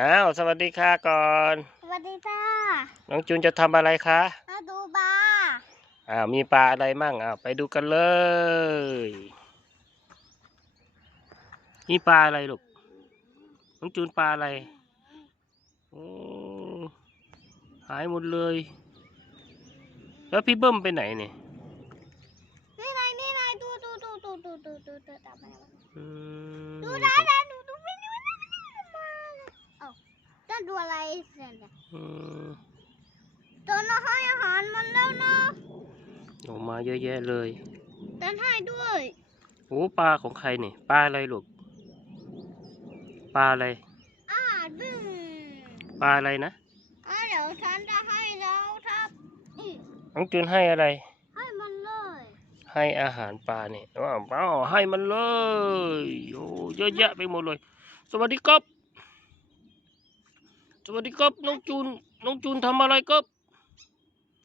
อ้าวสวัสดีค่ะก่อน สวัสดีจ้า น้องจูนจะทำอะไรคะมาดูบาอ้าวมีปลาอะไรมั่งอ้าวไปดูกันเลยนี่ปลาอะไรลูกน้องจูนปลาอะไรโอ้หายหมดเลย แล้วพี่เบิ้มไปไหนเนี่ยนี่ไงนี่ไงดูดูดูดูดูดูดูดูตามไปอืมดูได้แล้วดูดูไม่ดูไม่ดูมาเอ้า จะดูอะไรเสร็จเนี่ยอืมตัวน้องให้อาหารมันแล้วเนาะออกมาเยอะแยะเลยต้นให้ด้วยโอ้ปลาของใครเนี่ยปลาอะไรลูกปลาอะไรอ่าดึงปลาอะไรนะอ่าเดี๋ยวฉันจะให้แล้วครับอีน้องจูนให้อะไร ให้มันเลยให้อาหารปลาเนี่ยว้าวอ้าวให้มันเลยโอ้เยอะแยะไปหมดเลย สวัสดีครับ สวัสดีครับน้องจูนน้องจูนทำอะไรครับ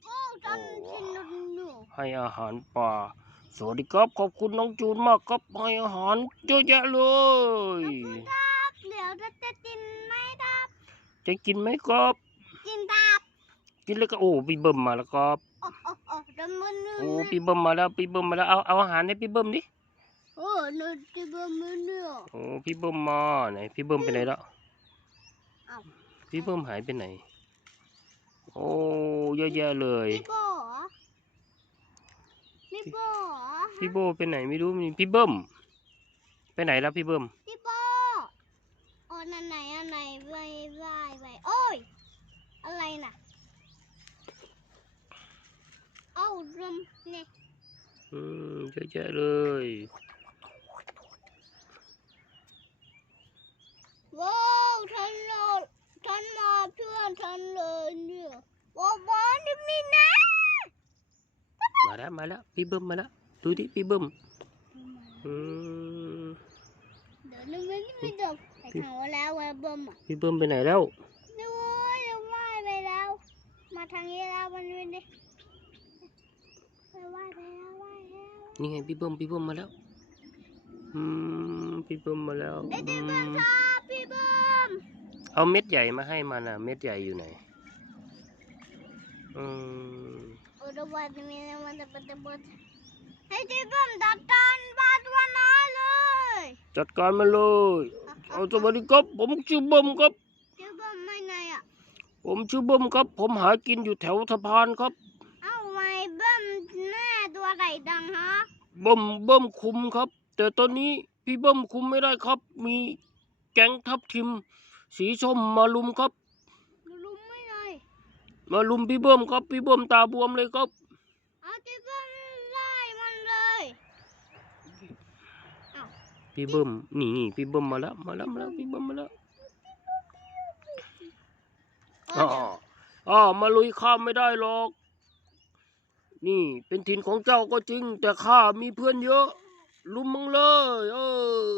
โอ้ฉันชินอยู่ให้อาหารปลาสวัสดีครับขอบคุณน้องจูนมากครับให้อาหารเยอะแยะเลยครับเดี๋ยวจะจะกินไหมครับจะกินไหมครับ กินตับกินแล้วก็โอ้พี่เบิ้มมาแล้วครับโอ้โอ้โอ้จะมันนึงโอ้พี่เบิ้มมาแล้วพี่เบิ้มมาแล้วเอาเอาอาหารให้พี่เบิ้มดิโอ้นึกจะมันเนี่ยโอ้พี่เบิ้มมาไหนพี่เบิ้มไปไหนแล้วเอ้า พี่เบิ้มหายไปไหน โอ้เยอะแยะเลยพี่โบเหรอพี่โบเหรอพี่โบไปไหนไม่รู้มีพี่เบิ้มไปไหนแล้วพี่เบิ้มพี่โบโอ้นั่นไหนอันไหนไวไวไวโอ้ยอะไรน่ะเอ้ารวมเนี่ยอืมเยอะแยะเลย ว้าวฉันรอ ฉันมาเพื่อนฉันเลยเนี่ยว้าวว้าวนี่มีนะมาแล้วมาแล้วพี่เบิ้มมาแล้วดูดิพี่เบิ้มอืมเดี๋ยวนึกไม่ไม่จบไปถามว่าแล้วว่าเบิ่มอะพี่เบิ้มไปไหนแล้วนึกว่าจะว่ายไปแล้ว มาทางนี้แล้วมันไม่ได้ไปว่ายไปแล้วว่ายแล้วนี่ไงพี่เบิ้มพี่เบิ้มมาแล้วอืมพี่เบิ้มมาแล้วไอ้อืที่เบิ่มมชอบพี่เบิ่ม เอาเม็ดใหญ่มาให้มันอะ เม็ดใหญ่อยู่ไหน อืมโอ้ตัววันนี้มันจะเป็นตัวให้ที่เบิ่มตัดกันบาตัวน้อยเลย จัดการมันเลย เอาสวัสดีครับ ผมชื่อเบิ้มครับที่เบิ่มไม่ไงอะ ผมชื่อเบิ้มครับ ผมหากินอยู่แถวสะพานครับ เอ้าไม่เบิ่มหน้าตัวไหนดังฮะ เบิ้มเบิ้มคุมครับ แต่ตอนนี้พี่เบิ้มคุมไม่ได้ครับ มีแก๊งทับทิม สีส้มมาลุมครับรู้ไม่ไงมาลุมพี่เบิ้มครับพี่เบิ้มตาบวมเลยครับเอาที่เบิ่มไล่มันเลยพี่เบิ้มนี่นี่พี่เบิ้มมาแล้วมาแล้วมาแล้วพี่เบิ้มมาแล้วโอ้อ๋ออ๋อมาลุยข้ามไม่ได้หรอก นี่เป็นถิ่นของเจ้าก็จริง แต่ข้ามีเพื่อนเยอะ ลุมมึงเลย เออ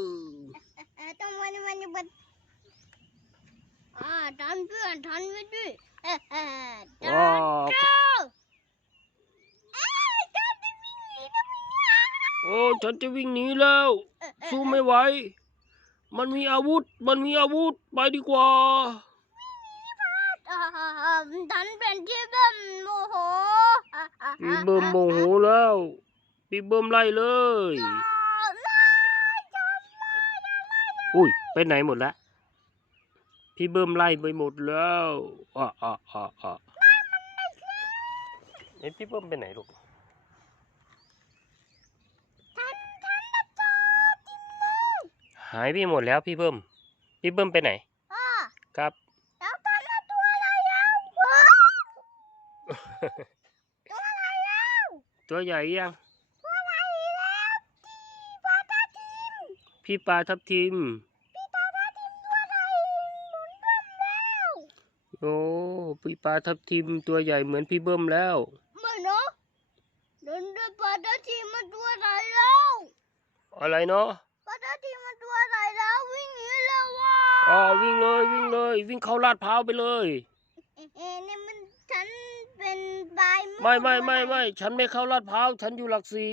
เออต้องวันวันวันอ่าทันเพื่อนทันไปด้วยเออเออทั อ๋อน เจ้าเอ้ยเจ้าจะวิ่งหนีทำไมเนี่ย โอ้ฉันจะวิ่งหนีแล้วเออเออสู้ไม่ไหว มันมีอาวุธ มันมีอาวุธ ไปดีกว่าเออเออเออทันเป็นที่เบิ่มโมโหอะอะพี่เบิ้มโมโหแล้วพี่เบิ้มไล่เลยอะไล่จับไล่ไล่อุ้ยไปไหนหมดละพี่เบิ้มไล่ไปหมดแล้วอะอะอะอะเอ๊ะพี่เบิ้มไปไหนลูกายไปหมดแล้วพี่เบิ้ม พี่เบิ้มไปไหนอะครับแล้วทันละตัวอะไรแล้วว้าวตัวอะไรแล้วตัวใหญ่ยังตัวอะไรแล้วที่ปาตาทิมพี่ปลาทับทิมพี่ตาตาทิมตัวอะไรหมุนเบิ่มแล้วโอ้พี่ปลาทับทิมตัวใหญ่เหมือนพี่เบิ้มแล้วไม่เนาะเดินด้วยปาตาทิมมันตัวอะไรแล้วอะไรเนาะ อ๋อวิ่งเลยวิ่งเลย วิ่งเข้าลาดพร้าวไปเลย เอ๊ะเอ๊ะนี่มันฉันเป็นใบไม่ไม่ไม่ไม่ฉันไม่เข้าลาดพร้าวฉันอยู่หลักสี่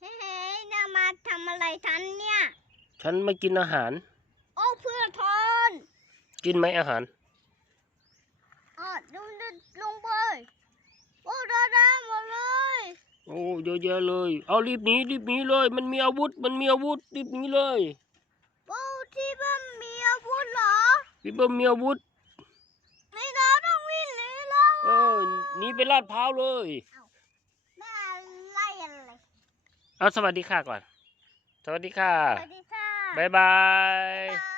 เฮ้ยเฮ้ยน่ามาทำอะไรทันเนี่ย ฉันไม่กินอาหาร โอ้เพื่อทอนกินไหมอาหารอะลงลงไปโอ้ดาดาหมดเลยโอ้เยอะแยะเลย เอารีบหนีรีบหนีเลย มันมีอาวุธมันมีอาวุธรีบหนีเลย โอ้ที่บ้านมีอาวุ ธเหรอพี่เบิ้มมีอาวุธไม่ได้ต้องวิ่งหนีแล้วเออหนีไปลาดพร้าวเลยแม่ไล่อะไรเอาสวัสดีค่ะก่อน สวัสดีค่ะสวัสดีค่ะบ๊ายบายบ๊ายบาย